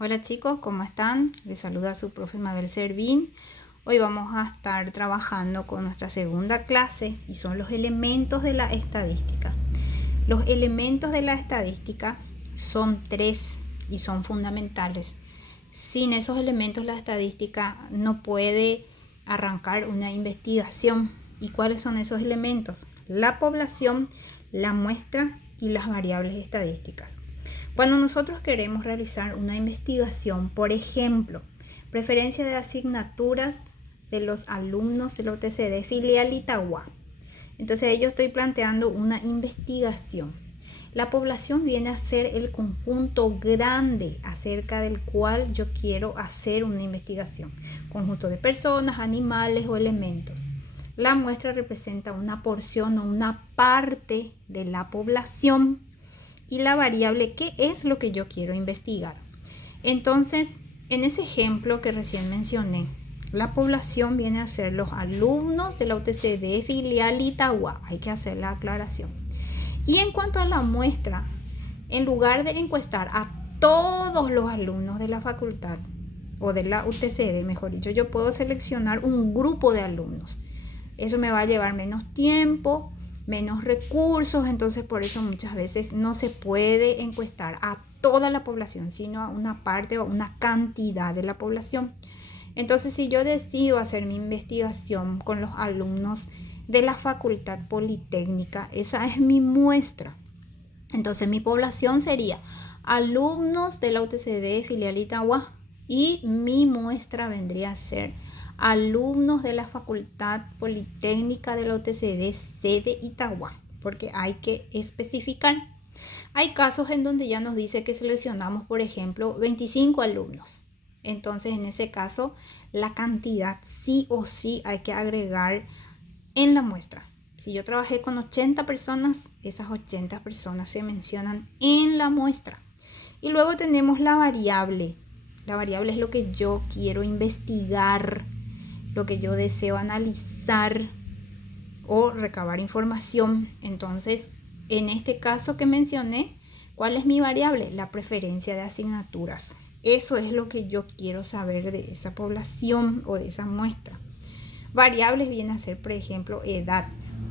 Hola chicos, ¿cómo están? Les saluda su profe Mabel Servín. Hoy vamos a estar trabajando con nuestra segunda clase y son los elementos de la estadística. Los elementos de la estadística son tres y son fundamentales. Sin esos elementos la estadística no puede arrancar una investigación. ¿Y cuáles son esos elementos? La población, la muestra y las variables estadísticas. Cuando nosotros queremos realizar una investigación, por ejemplo, preferencia de asignaturas de los alumnos de la UTCD filial Itagua. Entonces yo estoy planteando una investigación. La población viene a ser el conjunto grande acerca del cual yo quiero hacer una investigación. Conjunto de personas, animales o elementos. La muestra representa una porción o una parte de la población. Y la variable, ¿qué es lo que yo quiero investigar? Entonces, en ese ejemplo que recién mencioné, la población viene a ser los alumnos de la UTCD filial Itagua. Hay que hacer la aclaración. Y en cuanto a la muestra, en lugar de encuestar a todos los alumnos de la facultad o de la UTCD, mejor dicho, yo puedo seleccionar un grupo de alumnos. Eso me va a llevar menos tiempo, menos recursos, entonces por eso muchas veces no se puede encuestar a toda la población, sino a una parte o una cantidad de la población. Entonces, si yo decido hacer mi investigación con los alumnos de la Facultad Politécnica, esa es mi muestra. Entonces, mi población sería alumnos de la UTCD filial Itagua y mi muestra vendría a ser alumnos de la Facultad Politécnica de la UTCD sede Itagua, porque hay que especificar. Hay casos en donde ya nos dice que seleccionamos, por ejemplo, 25 alumnos. Entonces, en ese caso, la cantidad sí o sí hay que agregar en la muestra. Si yo trabajé con 80 personas, esas 80 personas se mencionan en la muestra. Y luego tenemos la variable. La variable es lo que yo quiero investigar, lo que yo deseo analizar o recabar información. Entonces, en este caso que mencioné, ¿cuál es mi variable? La preferencia de asignaturas. Eso es lo que yo quiero saber de esa población o de esa muestra. Variables vienen a ser, por ejemplo, edad,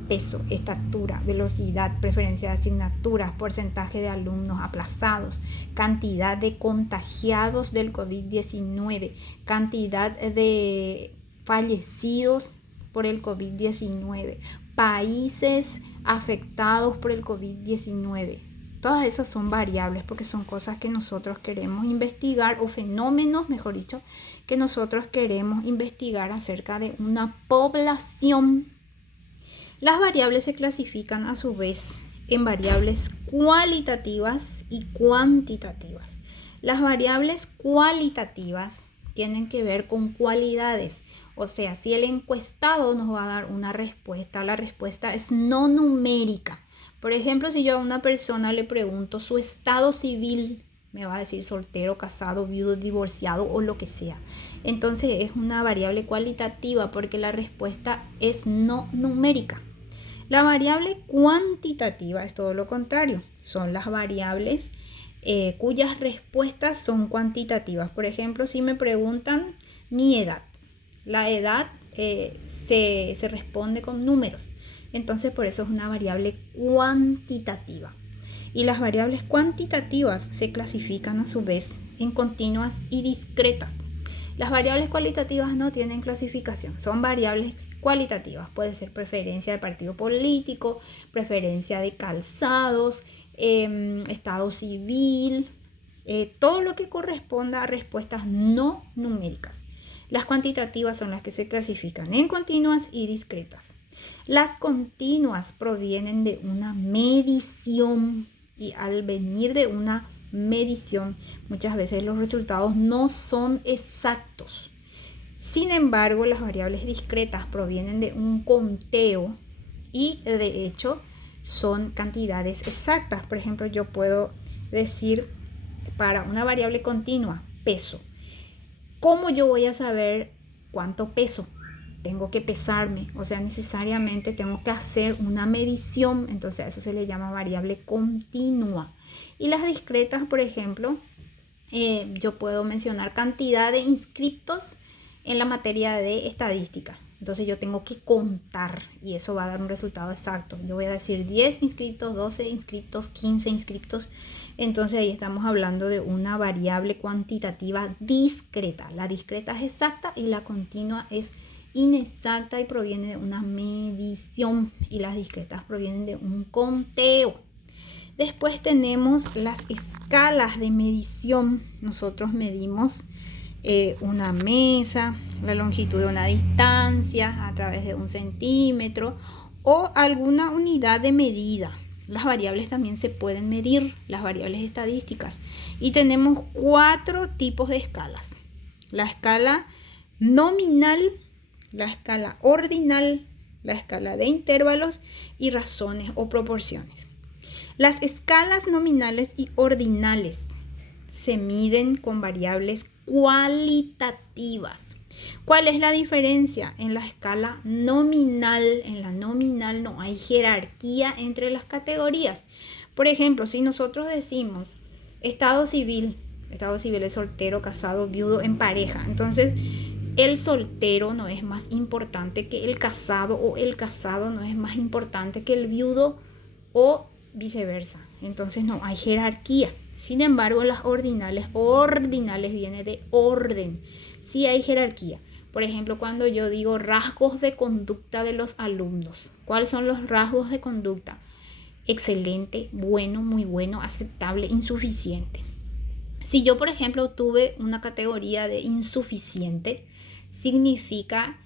peso, estatura, velocidad, preferencia de asignaturas, porcentaje de alumnos aplazados, cantidad de contagiados del COVID-19, cantidad de fallecidos por el COVID-19, países afectados por el COVID-19. Todas esas son variables porque son cosas que nosotros queremos investigar o fenómenos, mejor dicho, que nosotros queremos investigar acerca de una población. Las variables se clasifican a su vez en variables cualitativas y cuantitativas. Las variables cualitativas tienen que ver con cualidades. O sea, si el encuestado nos va a dar una respuesta, la respuesta es no numérica. Por ejemplo, si yo a una persona le pregunto su estado civil, me va a decir soltero, casado, viudo, divorciado o lo que sea. Entonces es una variable cualitativa porque la respuesta es no numérica. La variable cuantitativa es todo lo contrario. Son las variables cuyas respuestas son cuantitativas. Por ejemplo, si me preguntan mi edad, la edad se responde con números. Entonces por eso es una variable cuantitativa. Y las variables cuantitativas se clasifican a su vez en continuas y discretas. Las variables cualitativas no tienen clasificación, son variables cualitativas. Puede ser preferencia de partido político, preferencia de calzados, estado civil, todo lo que corresponda a respuestas no numéricas. Las cuantitativas son las que se clasifican en continuas y discretas. Las continuas provienen de una medición y al venir de una medición muchas veces los resultados no son exactos. Sin embargo, las variables discretas provienen de un conteo y de hecho son cantidades exactas. Por ejemplo, yo puedo decir para una variable continua, peso. ¿Cómo yo voy a saber cuánto peso? Tengo que pesarme, o sea, necesariamente tengo que hacer una medición, entonces a eso se le llama variable continua. Y las discretas, por ejemplo, yo puedo mencionar cantidad de inscriptos en la materia de estadística. Entonces yo tengo que contar y eso va a dar un resultado exacto. Yo voy a decir 10 inscriptos, 12 inscriptos, 15 inscriptos. Entonces ahí estamos hablando de una variable cuantitativa discreta. La discreta es exacta y la continua es inexacta y proviene de una medición. Y las discretas provienen de un conteo. Después tenemos las escalas de medición. Nosotros medimos una mesa, la longitud de una distancia a través de 1 centímetro o alguna unidad de medida. Las variables también se pueden medir, las variables estadísticas. Y tenemos 4 tipos de escalas. La escala nominal, la escala ordinal, la escala de intervalos y razones o proporciones. Las escalas nominales y ordinales se miden con variables cualitativas. ¿Cuál es la diferencia? En la escala nominal, en la nominal no hay jerarquía entre las categorías. Por ejemplo, si nosotros decimos estado civil es soltero, casado, viudo, en pareja. Entonces, el soltero no es más importante que el casado o el casado no es más importante que el viudo o viceversa. Entonces no hay jerarquía. Sin embargo, las ordinales viene de orden. Sí hay jerarquía. Por ejemplo, cuando yo digo rasgos de conducta de los alumnos. ¿Cuáles son los rasgos de conducta? Excelente, bueno, muy bueno, aceptable, insuficiente. Si yo, por ejemplo, tuve una categoría de insuficiente, significa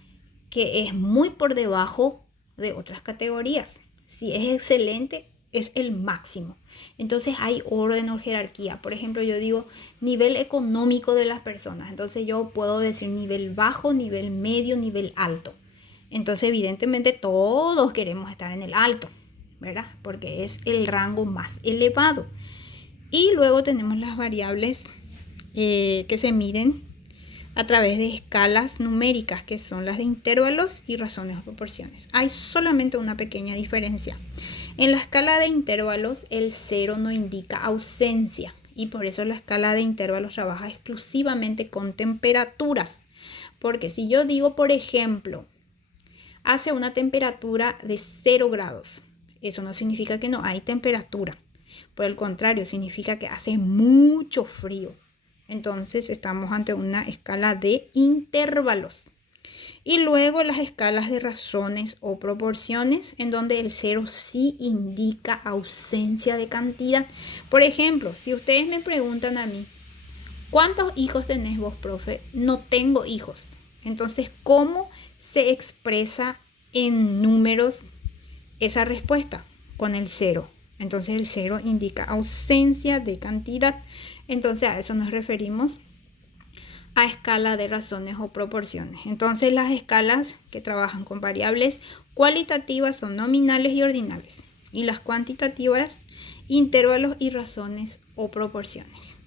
que es muy por debajo de otras categorías. Si es excelente, es el máximo. Entonces hay orden o jerarquía. Por ejemplo, yo digo nivel económico de las personas. Entonces yo puedo decir nivel bajo, nivel medio, nivel alto. Entonces evidentemente todos queremos estar en el alto, ¿verdad? Porque es el rango más elevado. Y luego tenemos las variables que se miden a través de escalas numéricas, que son las de intervalos y razones o proporciones. Hay solamente una pequeña diferencia. En la escala de intervalos, el 0 no indica ausencia y por eso la escala de intervalos trabaja exclusivamente con temperaturas. Porque si yo digo, por ejemplo, hace una temperatura de 0 grados, eso no significa que no hay temperatura. Por el contrario, significa que hace mucho frío. Entonces estamos ante una escala de intervalos. Y luego las escalas de razones o proporciones, en donde el 0 sí indica ausencia de cantidad. Por ejemplo, si ustedes me preguntan a mí, ¿cuántos hijos tenés vos, profe? No tengo hijos. Entonces, ¿cómo se expresa en números esa respuesta? Con el 0. Entonces el 0 indica ausencia de cantidad. Entonces a eso nos referimos a escala de razones o proporciones. Entonces las escalas que trabajan con variables cualitativas son nominales y ordinales. Y las cuantitativas, intervalos y razones o proporciones.